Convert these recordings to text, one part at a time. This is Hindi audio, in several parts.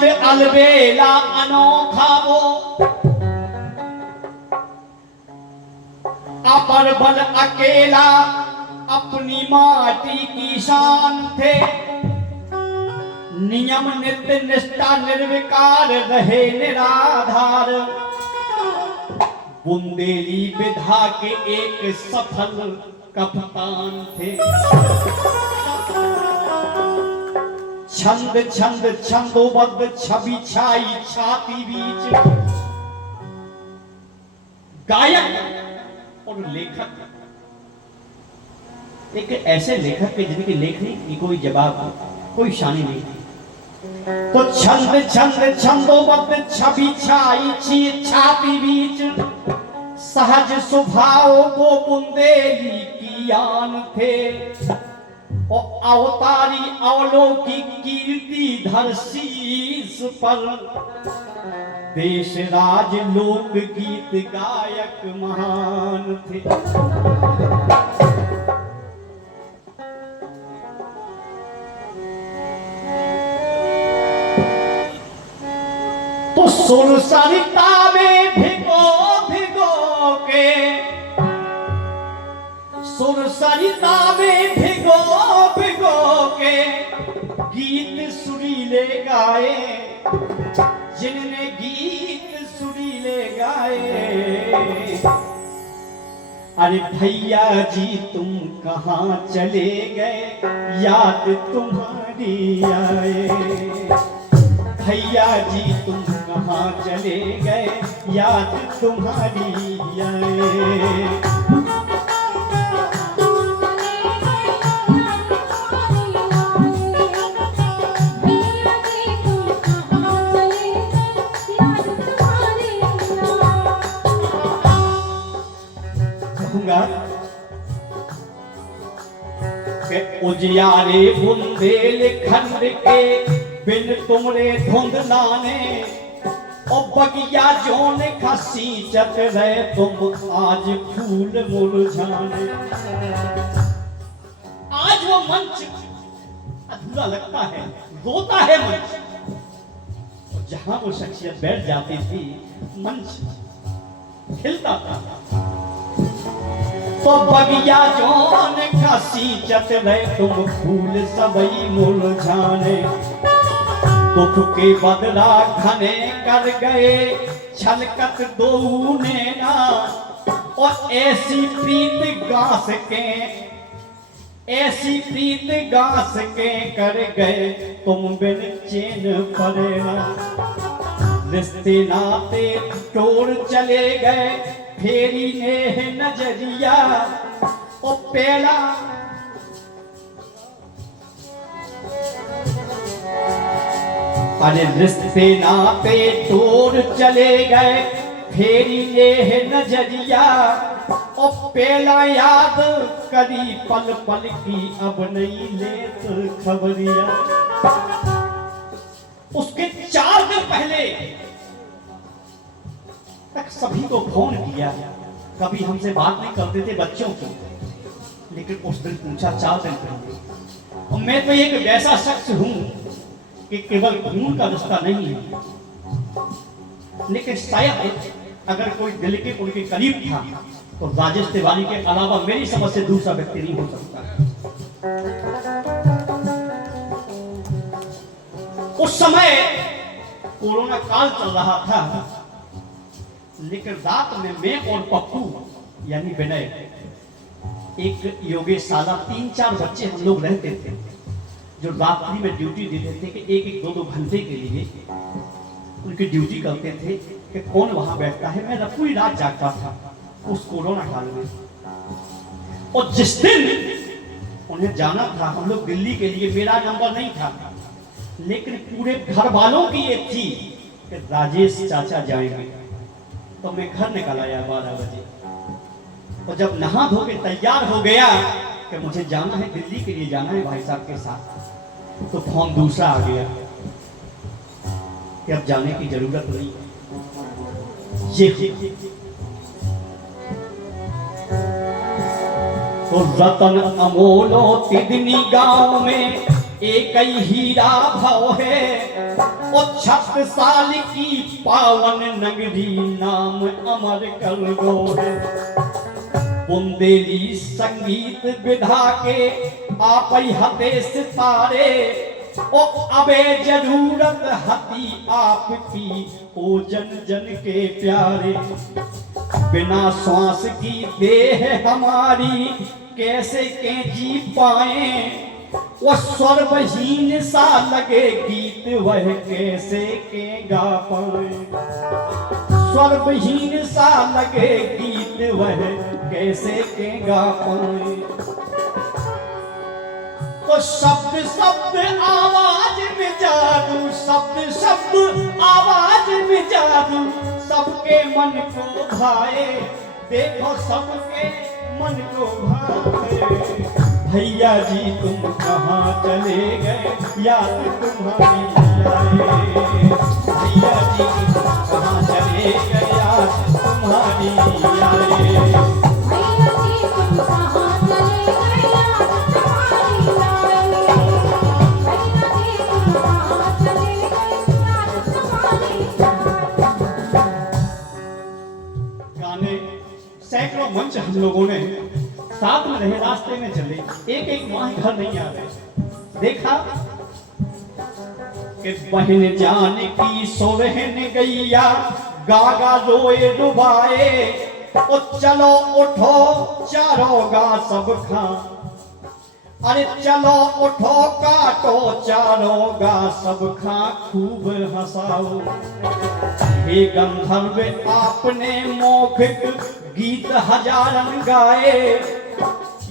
शब्द अलबेला अनोखा वो अपर बल अकेला अपनी माटी की शान थे। नियम नित्य निष्ठा निर्विकार रहे निराधार। बुंदेली विधा के एक सफल कप्तान थे। छंद छंद छंदोबद्ध छवि छाई छाती बीच। गायक और लेखक, एक ऐसे लेखक के जिनकी लेखनी की कोई जवाब कोई शानी नहीं थी। तो छंद छंद छंदोबद्ध छवि छाई छाती बीच। सहज स्वभाव को बुंदेली की आन थे। और अवतारी अवलौकिक कीर्ति धर शीश पर। देश राज लोक गीत गायक महान थे। तो सुर सरिता में भिगो भिगो के, सुर सरिता में भिगो भिगो के गीत सुरीले गाए। जिनने गीत सुरीले गाए। अरे भैया जी तुम कहाँ चले गए, याद तुम्हारी आए। भैया जी तुम कहाँ चले गए, याद तुम्हारी आए। उजियारे बुंदेल खंड के बिन तुमरे धुंध लाने। और बगिया जोन खसी चत रहे तुम आज फूल मुरझाने। आज वो मंच अधूरा लगता है, रोता है मंच। और जहां वो शख्सियत बैठ जाती थी मंच खिलता था। तो बगिया जोन खसी चत रहे तुम फूल सबई मुरझाने। दुख के बदला घने कर गए छलकत दो नैना। और ऐसी प्रीत गास के, ऐसी प्रीत गास के कर गए तुम बिन चैन पड़ेना। रिश्ते नाते तोड़ चले गए फेरी ने नजरिया। ओ पेला अरे रिश्ते नाते तोड़ चले गए फेरी ने नजरिया। ओ पेला याद करी पल पल की अब नहीं लेत खबरिया। उसके 4 दिन पहले तक सभी को फोन किया, कभी हमसे बात नहीं करते थे बच्चों को। लेकिन उस दिन पूछा 4 दिन पहले। और मैं तो एक वैसा शख्स हूं कि केवल खून का रिश्ता नहीं है, लेकिन शायद अगर कोई दिल के उनके करीब था तो राजेश तिवारी के अलावा मेरी समझ से दूसरा व्यक्ति नहीं हो सकता। उस समय कोरोना काल चल रहा था। लेकिन रात में मैं और पप्पू यानी विनय, एक योगेशाला 3-4 बच्चे हम लोग रहते थे जो रात्रि में ड्यूटी देते थे कि 1-2 घंटे के लिए उनकी ड्यूटी करते थे कि कौन वहां बैठता है। मैं पूरी रात जागता था उस कोरोना काल में। और जिस दिन उन्हें जाना था, हम लोग दिल्ली के लिए, मेरा नंबर नहीं था, लेकिन पूरे घर वालों की ये थी कि राजेश चाचा जाएंगे। तो मैं घर निकल आया 12 बजे। और जब नहा धो के तैयार हो गया कि मुझे जाना है, दिल्ली के लिए जाना है भाई साहब के साथ, तो फोन दूसरा आ गया कि अब जाने की जरूरत नहीं। ये तो रतन अमोलो तिदनी गांव में एक ही हीरा भाव है। ओ 6 साल की पावन नगरी नाम अमर कर दो बुंदेली संगीत विधा के आप हते सितारे ओ अबे जरूरत हती आपकी ओ जन जन के प्यारे बिना श्वास की देह हमारी कैसे के जी पाए वो स्वर्वहीन सा लगे गीत वह कैसे के गा पाए स्वर्वहीन सा लगे गीत वह कैसे के गा पाए तो शब्द शब्द आवाज में जादू शब्द शब्द आवाज में जादू सबके मन को भाए देखो सबके मन को भाए भैया जी तुम कहाँ चले गए याद तुम्हारी आए भैया जी तुम कहाँ चले गए याद तुम्हारी आए भैया जी तुम कहाँ चले गए याद तुम्हारी आए भैया जी तुम कहाँ चले गए याद तुम्हारी गाने सैकड़ों मंच हम लोगों ने साथ में रहे रास्ते में चले एक एक माह घर नहीं आ रहे देखा कि बहन जान की सोरहन गैया गागा रोए डुबाए ओ चलो उठो चारों गा सब खा अरे चलो उठो काटो चारों गा सब खा खूब हंसाओ हे गंधर्व आपने मौखिक गीत हजारन गाए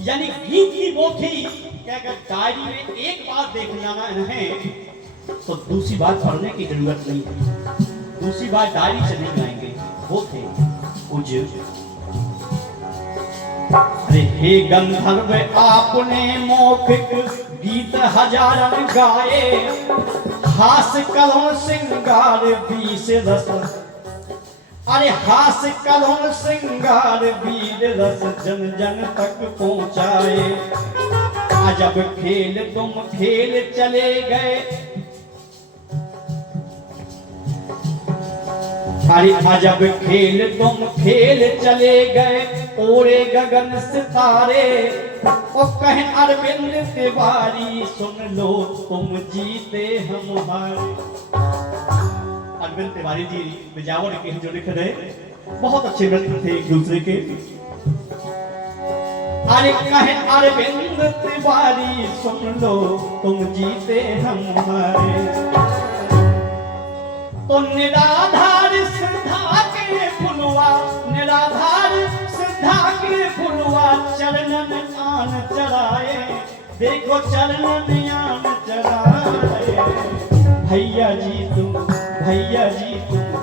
यानी गीत की मोखी क्या अगर डायरी में एक बार देख जाना है तो दूसरी बार पढ़ने की जरूरत नहीं है दूसरी बार डायरी से नहीं गाएंगे वो थे पूज्य अरे हे गंधर्व आपने मौखिक गीत हजारन गाए हास कलम सिंगार 20 रस अरे हास कलम सिंगार 20 रस जन जन तक पहुंचाए अजब खेल तुम खेल चले गए अरे अजब खेल तुम खेल चले गए ओरे गगन सितारे ओ कहे अरविंद तिवारी सुन लो तुम जीते हम हारे अरविंद तिवारी जी बिजावर के जो लिख रहे बहुत अच्छे मित्र थे एक दूसरे के अरे कहे अरविंद तिवारी सुन लो तुम जीते हम हारे तो निराधार सिद्धा के फुलवा निराधार सिद्धा के फुलवा चरणन आन चढ़ाए देखो चरणन आन चढ़ाए भैया जी तुम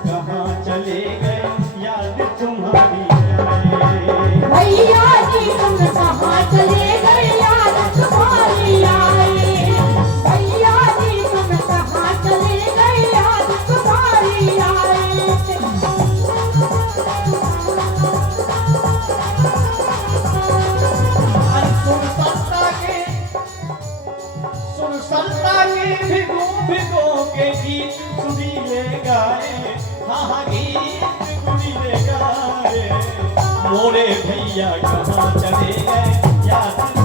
कहाँ चले गए याद तुम्हारी आए भैया जी तुम कहाँ चले गए याद तुम्हारी आए भैया जी तुम कहाँ चले गए याद तुम्हारी आए सुरसल्ता के भिगो भिगो के गीत सुरीले गाए हाँ गीत सुरीले गाए मोरे भैया कहाँ चले गए याद